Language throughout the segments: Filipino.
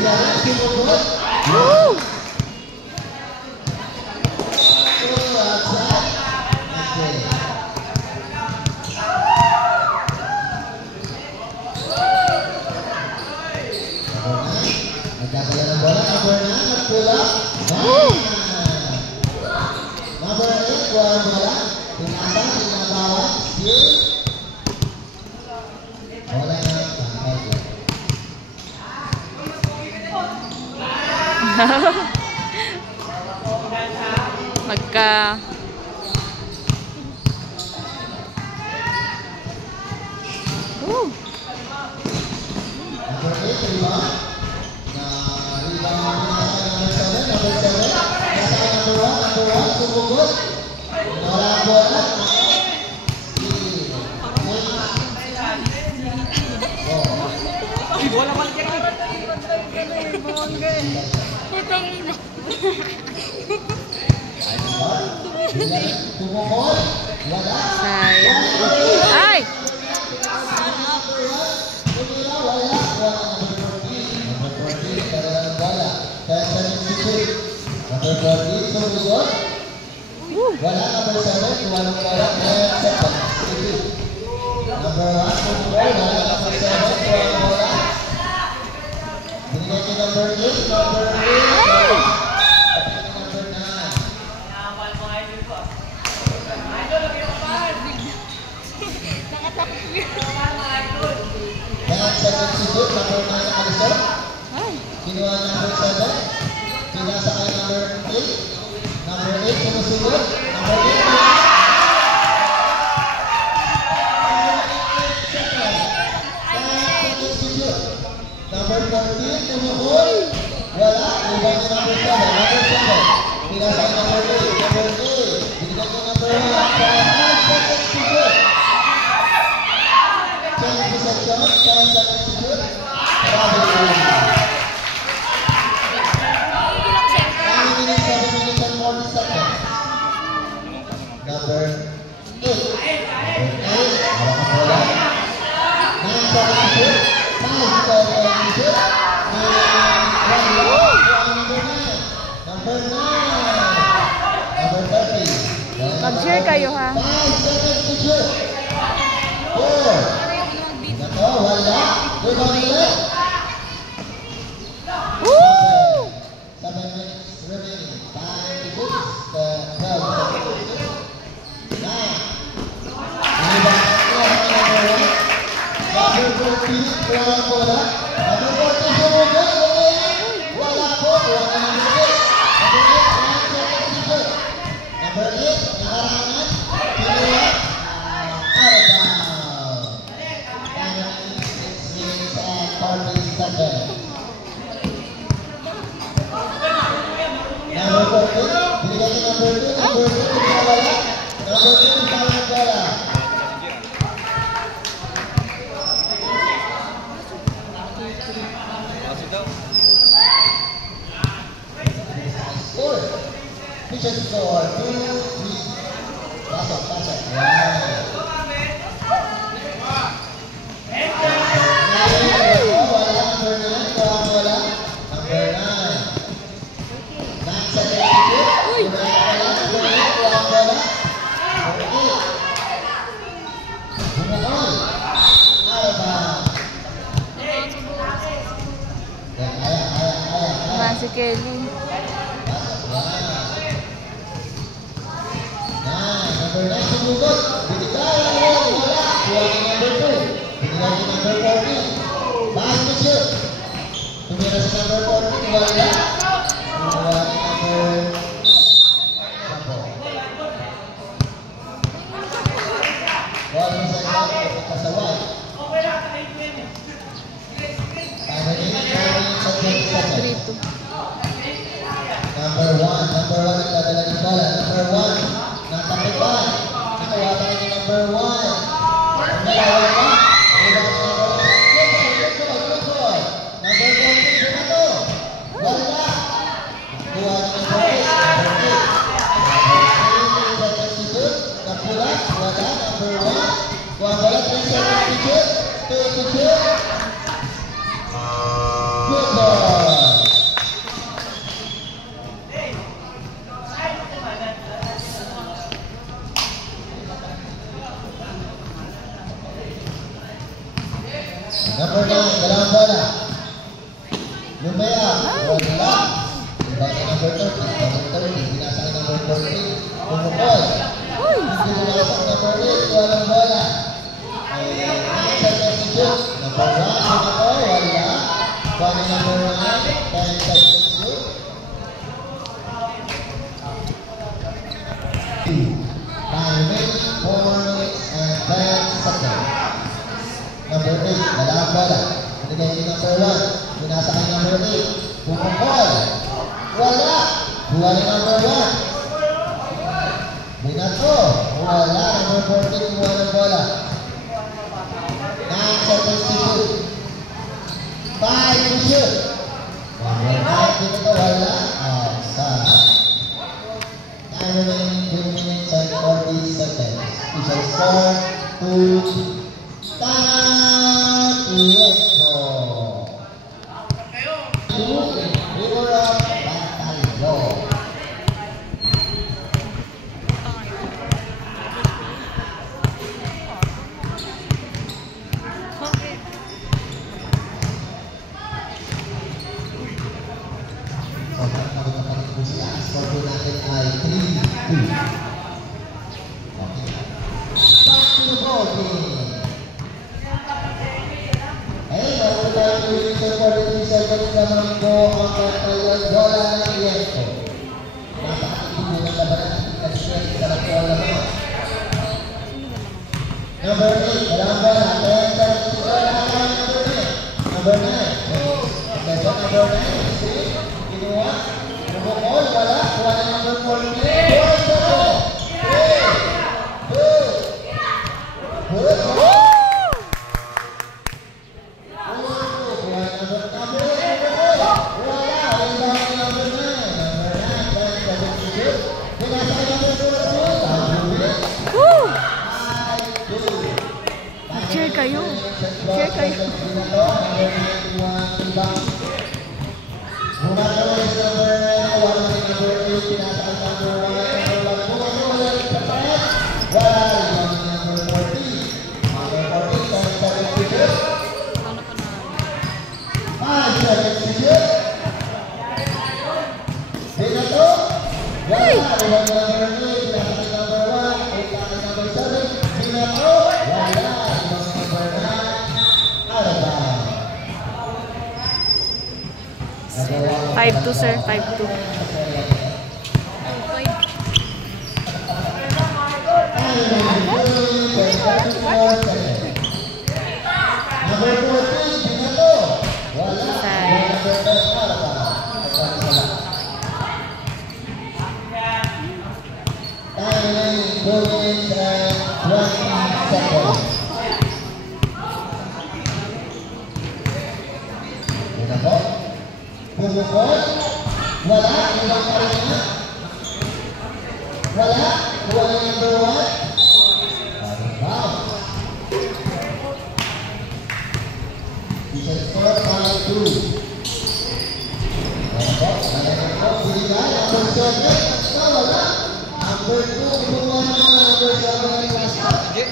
Woo! Nagkakala ng bola, number 9, nagpula. Number 8, kuha bola. Pinasa, pinabawa, steal. Bola na, Magka... Woo! number 8, rebound. Number 7, number 1, sumugod. Wala ang bola. Bola balik yan. Tumukol. Wala. Sayang. Ay! Tumira, wala. Number 14, pero ng bola. Kaya sa substitute. Number 14, sumugod. Wala. Number 7, kuha ng bola. Kaya sa substitute. Number 1, sumugod. Wala. Number 7, kuha ng bola. Binigay kay number 8, number 8. Kaya sa substitute, number 9 na kalisod. Kinuha number 7. Pinasa kay number 8. Number 8 sumusunod. Number 8. Number 14, tumukol. Wala. Ibang ni number 7. Number 7. Pinasa kay number 8. Number 8. Binigay ko number 1. Kaya substitute. Change possession. Kaya substitute. Bravo. 9 minutes, 7 minutes and 40 seconds. Number 8. Hawak ang bola. 9 substitute. 5 substitute. Number 9. Number 30. Mag-share kayo, ha? 5 substitute. 4. Nako, wala. Rebound ulit. Woo! 7 minutes remaining. Time to fix the 12 seconds. 9. Rebound ulit. Number 14, kuha ang bola. Number 14, sumugod. Wala po. Kuha na number 8. Number 8, 1 substitute. Number 8, nakarangan. Pinuha. Out of bounds. 6 minutes and 40 seconds. Number 14, binigay kay number 2. Number 2, pinawala. Number 2, pinawala ang bola. Score. Pitch and score. 2-3. Pasok, pasok. Wow. Si Kelly. Number 9 sumugod. Binigay. Wala. Kuha ni number 2. Binigay ni number 14. Pass to shoot. Tumira sa number 14. Wala. Kuha ni number 10. Ball mo sa ikaw. Pagkasaway. Number 1, nagdadala ng bola. Number 1, natakipan. Nakawapan ni number 1. Nakawapan pa. Number 14, Junato. Wala Wala. Iba na number 30. Number 30. Binasa kay number 14. Pumukol. Hindi bumasok number 8. Walang bola. Nasa substitute. Number 1. Pumukol. Wala. Bali number 9. 10 substitute. Time remaining 4 minutes and 10 seconds. Number 8. Wala ang bola. Binigay si number 1. Binasa kay number 8. Pumukol. Wala. Buwan ni number 1. Binato. Wala. Number 14. Buwan ng bola. 9 seconds to shoot. 5 to shoot. Number 9. Binato. Wala. Outside. Time remaining 2 minutes and 40 seconds. Official score 2. Tatlo. River of Batalyo. Score po natin ay 3-2. Okay. Back to the ball game. Hey, bago tayo tuloy sa 43 seconds naman po ang katayan bola ng Liento. Napakatipid mo ng labanan ng Express sa bola mo. Number 8, walang bola. 10 seconds to go. Nakakain number 9. Number 9. Attention, number 9. Kinuha. Pumukol, wala. Kuha na number 14. Buwan sa ko. 3, 2, 1. Cheer kayo. Cheer kayo. Five two, sir. 5-2. Pumukol. Wala. Ibang karina. Wala. Kuha na number 1. Wow. Bisa score 5-2. Binigay. Number 7. Wala. Number 2. Kumuha na number 7 ng last time.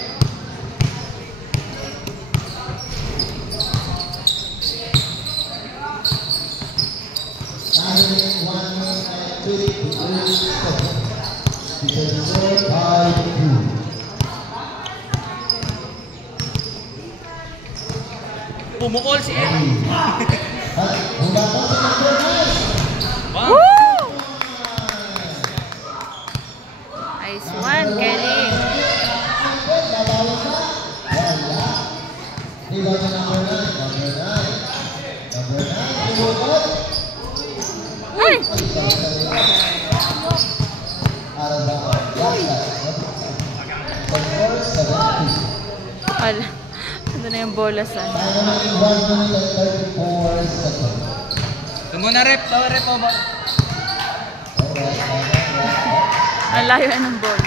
Pumukol si Eddie. Wow. Nice one, Kelly. Ay! Wala. Ito na yung bola sa... Ito muna rep. Tawa rep o ba? Ang layo ng bola.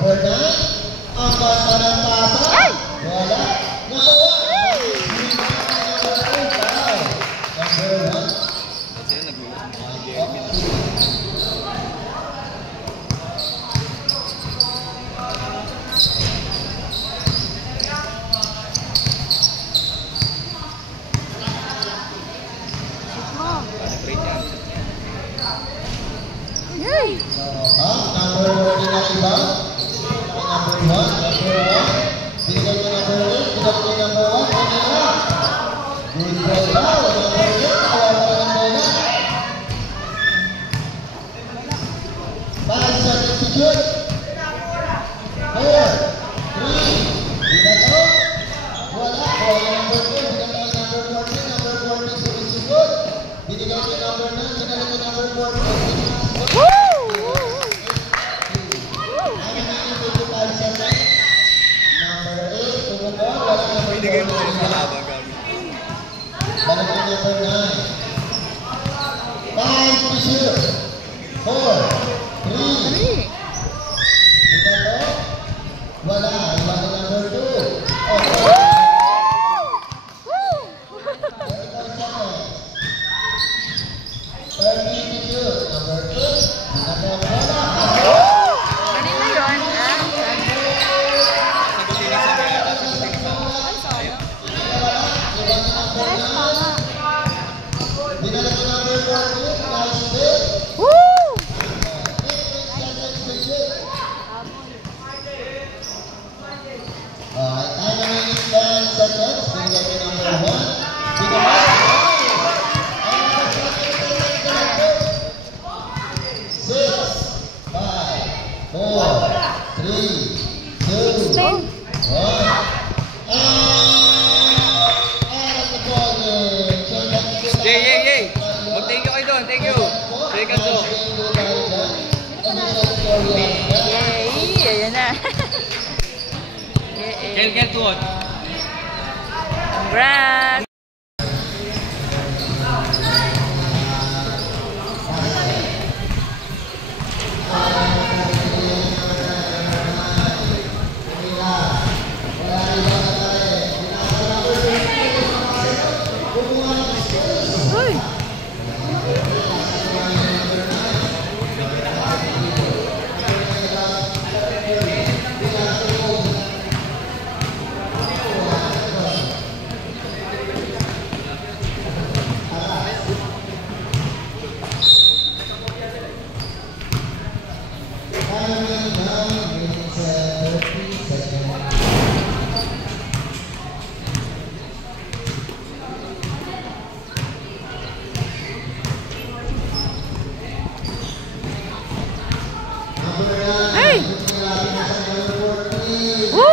Number 9, ang basta ng pasa. Wala. Nakuha. Number 1. Yay! Number 14 na iba. Number 1. Binigay ko number 8. Binigay ko number 1. Kanina. Good ball daw. Number 8. Kawawa ng bola. 5 seconds to shoot. 4, 3. Binato. Wala. Wala number 2. Binigay ko number 14. Number 14 sumisigot. Binigay ko number 9. Binigay ko number 14. Binigay mo rin sa labang gabi. Balik ko number 9. 5 to shoot. 4, 3. Binato. Wala. Iba ko number 2. Okay. 30 to shoot. Number 8. Binato. Wala. Kanina yun. Sagutin na sa mga yata. Sagutin sa ayaw. Binalik ko number 14. Nice hit. Woo! 15 seconds to shoot. Time remaining 10 seconds. Binigay ko number 1. Binigay. 6, 5, 4, 3, 2, 1. Yay! Mag-thank you kayo doon. Thank you. Second to. Yay! Ayan na. Yay! Kel tuot. Congrats! Uy! Hey! Woo!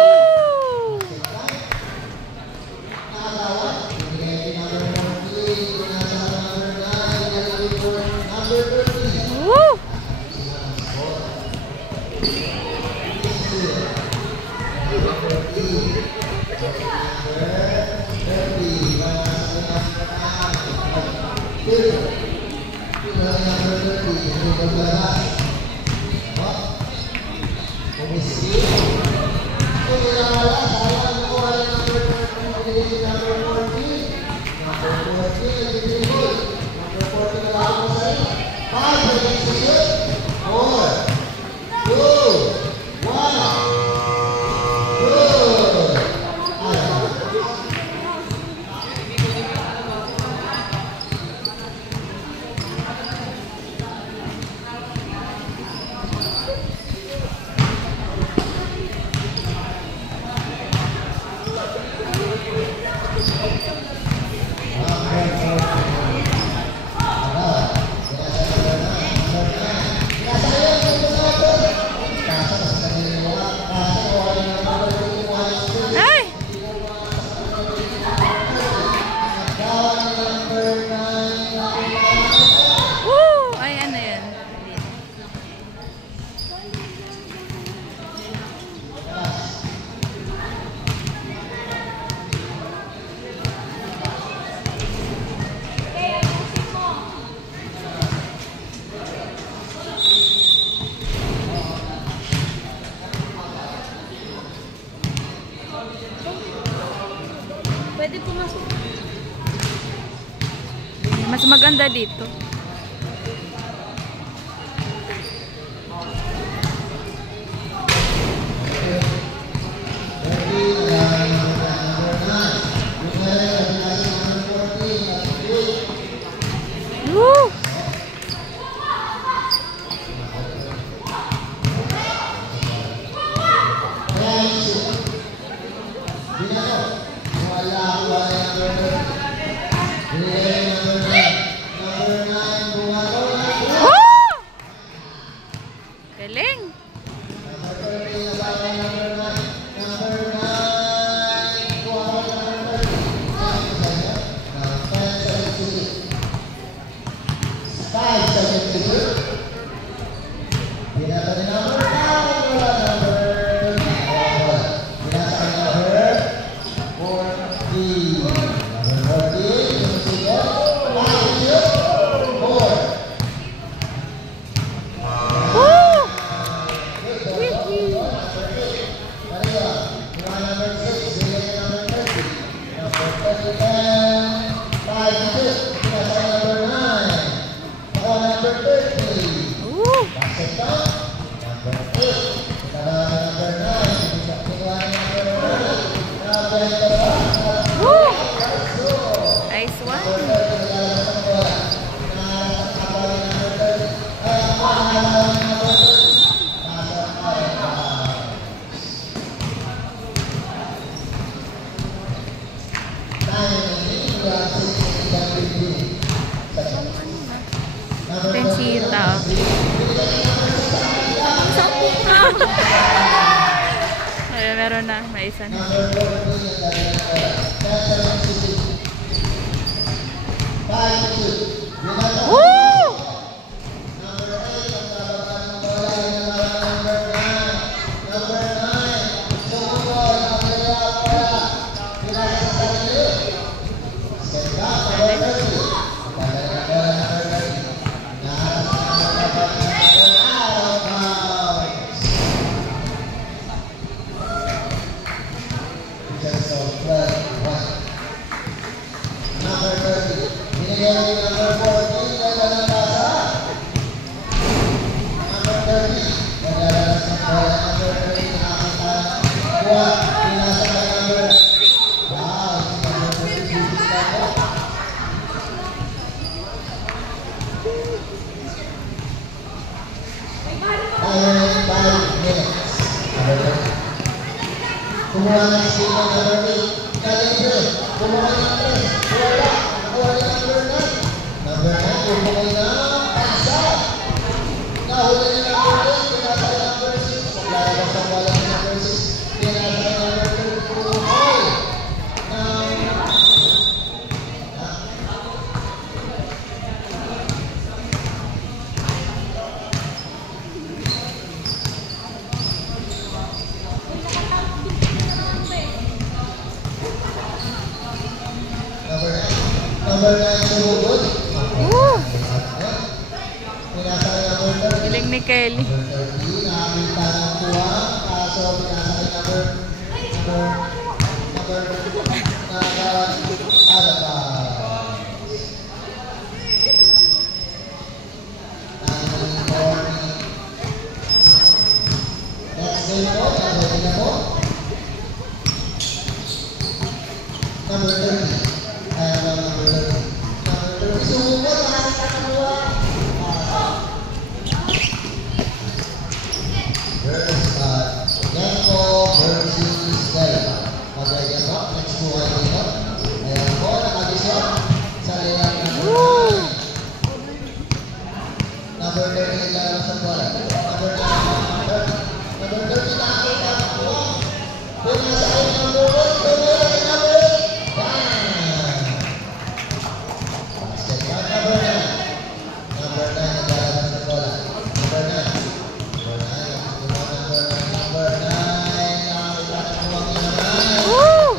Woo! Ay! Woo! Ay, ano yan? Pwede pumasok. Mas maganda dito. Woo! Meron na, may isa na. Number 14 ang dalawa ng bola. 5-2. Binata. Woo! Number 8 ang dalawa ng bola. Yung number 9. Number 9. Sumubol. Ang dalawa bola. Binata sa sarili. Set up. Number 30. Dalawa ng bola. Number 30. Nahas na number 30. Out of bounds. Just of 12. Number 30. Binigay ni number 14. Nagdala ng basa. Number 30. Nagdala sa bola. Number 30. Nakakita. Kuha. Pinasa kay number. Wow. Si number 30. Bisis na po. Tayo na 5 minutes. Number 30. Kumuha ng sino number 8. Kalibre. Kumuha ng 3. Wala. Nakuha ni number 9. Number 9. Kumuha ng pansa. Nahuli ni number 8. Pinasa ni number 6. Lalabas ang wala ni number 6. Pinasa ni number 2. Kumuhay. Number 9 sumugod. Woo! Pinasa ni number 30. Galing ni Kelly. Number 30, nakakita ng kuha. Kaso, pinasa kay number next game po, ready na po. Number 30. Ayan lang, number 30. Number 30, sumugod, nakakita ng kuha. Genko versus Delta. Mag-ready po. Next po ay dito. Ayan po, nakagisyon. Sa lilang number 9. Number 30 lalabas sa bola. Number 9, number 30 nakakita ng kuha. Pinasa ay number 1. Tumira ay number 8. Bang! Basket shot, number 9. Number 9 lalabas sa bola. Number 9. Woo!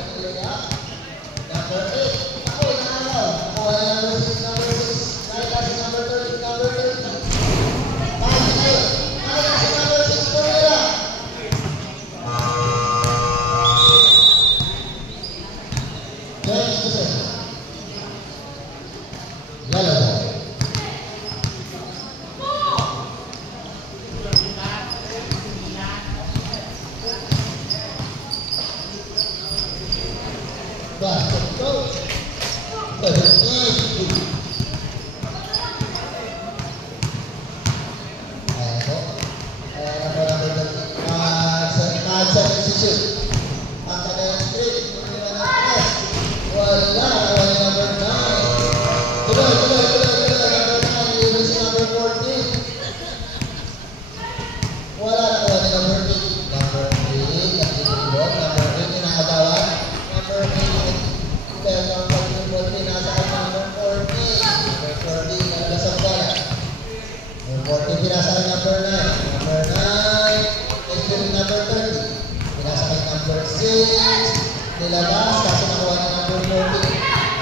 Nilabas, kaso nakuha ni number 14.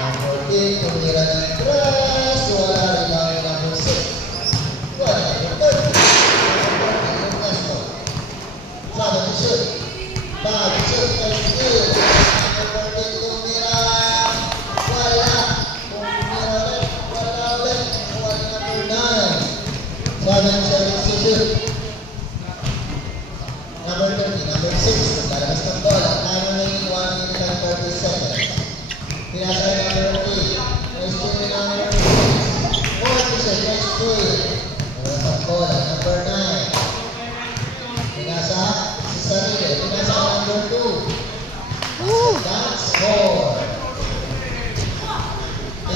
Number 14, tumira ng press, wala rin lang yung number 6. Wala, number 30. Number 14, yung Nesto. Sabi to shoot. Bag, shoot, and steal. Number 14, tumira. Wala. Tumira ulit, wala ulit. Nakuha ni number 9. Sabi to shoot. Number 30, number 6, lalabas ng bola. Time remaining 1 minute and 30 seconds. Pinasa ni number 3. Nice steal ni number 6. 4%, nice steal. Lalabas ng bola. Number 9. Pinasa si sarili. Pinasa ni number 2. That's score. 18.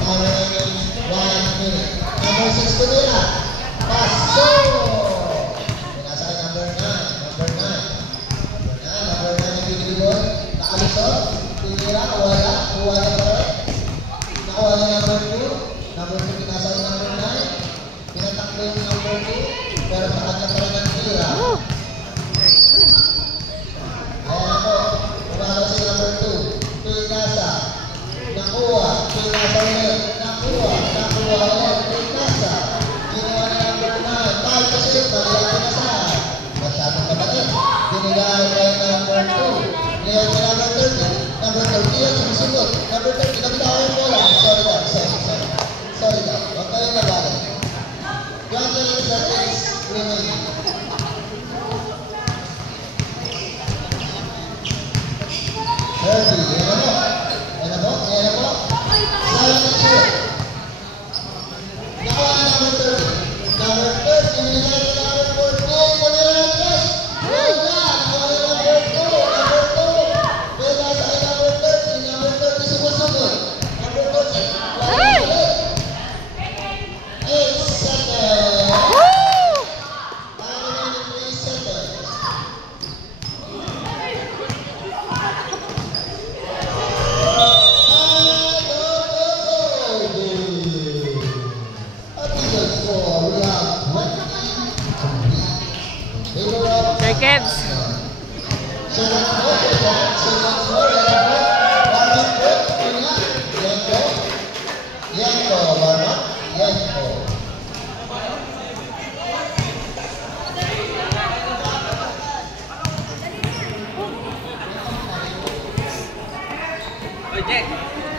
Time remaining 1 minute. Number 6 to Mira. Pass. Number 9. nasa ulit. Nakuha ulit. Pinasa. Ginawa ni number 9. Tayo kasi, mali ang pinasahan. Masyadong kapatid. Binigay kay number 2. Ngayon kay number 30. Number 30 yan, sumusunod. Number 30, nabitawan yung bola. Sorry lang, sorry lang. Huwag kayong nagalit. 20 seconds remaining. 30, yan na po. Silent shoot. Nakuha na number 30. Number 30, binigay kay number 14. Pag-ilantas. Well done. Nakuha na number 2. Number 2. Pinasa kay number 30. Number 30 sumusunod. Number 40. Ay! 8 seconds. Woo! Time remaining 3 seconds. Sir Kebs. Oye, Jack.